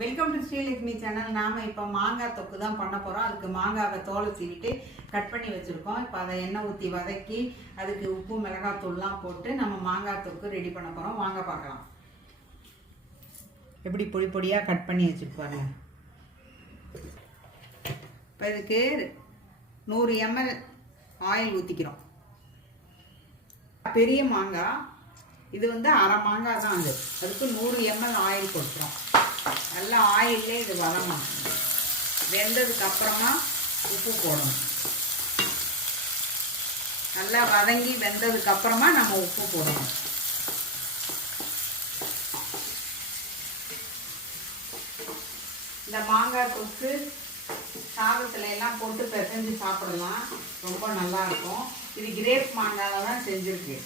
Welcome to Srilakshmi channel. நாம் இப்போ மாங்காய் தொக்கு தான் பண்ண போகிறோம். அதுக்கு மாங்காவை தோலை சீவிட்டு கட் பண்ணி வச்சுருக்கோம். இப்போ அதை எண்ணெய் ஊற்றி வதக்கி அதுக்கு உப்பு மிளகாத்தூள்லாம் போட்டு நம்ம மாங்காய் தொக்கு ரெடி பண்ண போகிறோம். வாங்க பார்க்கலாம். எப்படி பொடி பொடியாக கட் பண்ணி வச்சுருப்பாங்க. இப்போ இதுக்கு 100 ml ஆயில் ஊற்றிக்கிறோம். பெரிய மாங்காய் இது வந்து அரை மாங்காய் தான். அதுக்கு 100 ml ஆயில் கொடுக்குறோம். நல்லா ஆயிலே இது வதங்கணும். வெந்ததுக்கு அப்புறமா உப்பு போடணும். நல்லா வதங்கி வெந்ததுக்கு அப்புறமா நம்ம உப்பு போடணும். இந்த மாங்காய் தொக்கு சாதத்துல எல்லாம் போட்டு பிசைஞ்சு சாப்பிடலாம். ரொம்ப நல்லா இருக்கும். இது கிரேப் மாங்காயில தான் செஞ்சிருக்கு.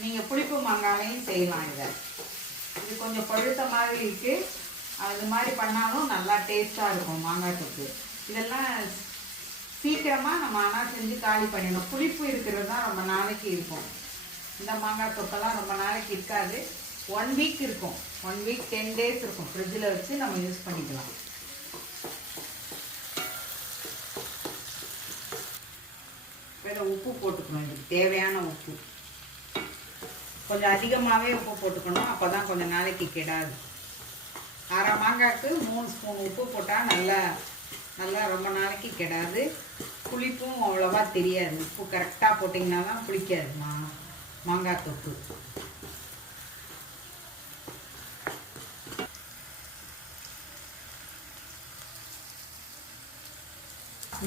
நீங்க புளிப்பு மாங்காயிலையும் செய்யலாம். இது கொஞ்சம் பழுத்த மாதிரி இருக்கு. அது மாதிரி பண்ணாலும் நல்லா டேஸ்ட்டாக இருக்கும் மாங்காய் தொக்கு. இதெல்லாம் சீக்கிரமாக நம்ம ஆனால் செஞ்சு காலி பண்ணிடணும். புளிப்பு இருக்கிறது தான் ரொம்ப நாளைக்கு இருக்கும். இந்த மாங்காய் தொக்கெல்லாம் ரொம்ப நாளைக்கு இருக்காது. 1 வீக் இருக்கும். 1 வீக் 10 days இருக்கும். ஃப்ரிட்ஜில் வச்சு நம்ம யூஸ் பண்ணிக்கலாம். வேறு உப்பு போட்டுக்கணும். இதுக்கு தேவையான உப்பு கொஞ்சம் அதிகமாகவே உப்பு போட்டுக்கணும். அப்போ தான் கொஞ்சம் நாளைக்கு கெடாது. அரை மாங்காய்க்கு 3 ஸ்பூன் உப்பு போட்டால் நல்லா ரொம்ப நாளைக்கு கெடாது. புளிப்பும் அவ்வளோவா தெரியாது. உப்பு கரெக்டாக போட்டிங்கன்னா தான் புளிக்காது மாங்காய் தொக்கு.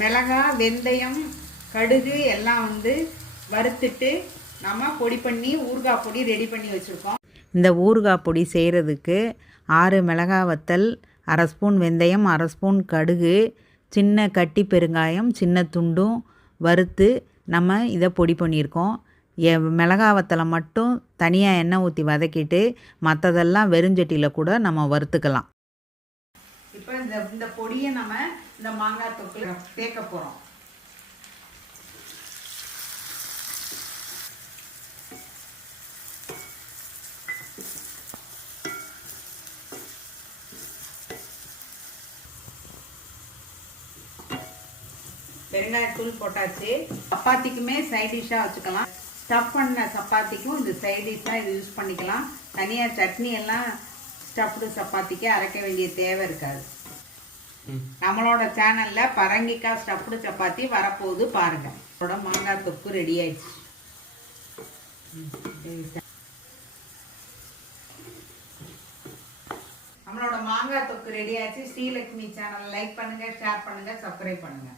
மிளகாய், வெந்தயம், கடுகு எல்லாம் வறுத்துட்டு நம்ம பொடி பண்ணி ஊறுகாய் பொடி ரெடி பண்ணி வச்சுருக்கோம். இந்த ஊறுகாய் பொடி செய்கிறதுக்கு 6 மிளகாய் வத்தல், அரை ஸ்பூன் வெந்தயம், அரை ஸ்பூன் கடுகு, சின்ன கட்டி பெருங்காயம் சின்ன துண்டும் வறுத்து நம்ம இதை பொடி பண்ணியிருக்கோம். மிளகாய் வத்தலை மட்டும் தனியாக எண்ணெய் ஊற்றி வதக்கிட்டு மற்றதெல்லாம் வெறுஞ்சட்டியில் கூட நம்ம வறுத்துக்கலாம். இப்போ இந்த பொடியை நம்ம இந்த மாங்காய் தொக்கில் சேர்க்க போகிறோம். பெருங்காயத்தூள் போட்டாச்சு. சப்பாத்திக்குமே சைட் டிஷ்ஷாக வச்சுக்கலாம். ஸ்டஃப் பண்ண சப்பாத்திக்கும் இந்த சைட் டிஷ்ஷாக இது யூஸ் பண்ணிக்கலாம். தனியாக சட்னி எல்லாம் ஸ்டஃப்டு சப்பாத்திக்கு அரைக்க வேண்டிய தேவை இருக்காது. நம்மளோட சேனலில் பரங்கிக்காய் ஸ்டஃப்டு சப்பாத்தி வரப்போகுது பாருங்க. அதோட மாங்காய் தொக்கு ரெடி ஆயிடுச்சு. நம்மளோட மாங்காய் தொக்கு ரெடி ஆயிடுச்சு. ஸ்ரீலக்ஷ்மி சேனல் லைக் பண்ணுங்க, ஷேர் பண்ணுங்க, சப்ஸ்கிரைப் பண்ணுங்க.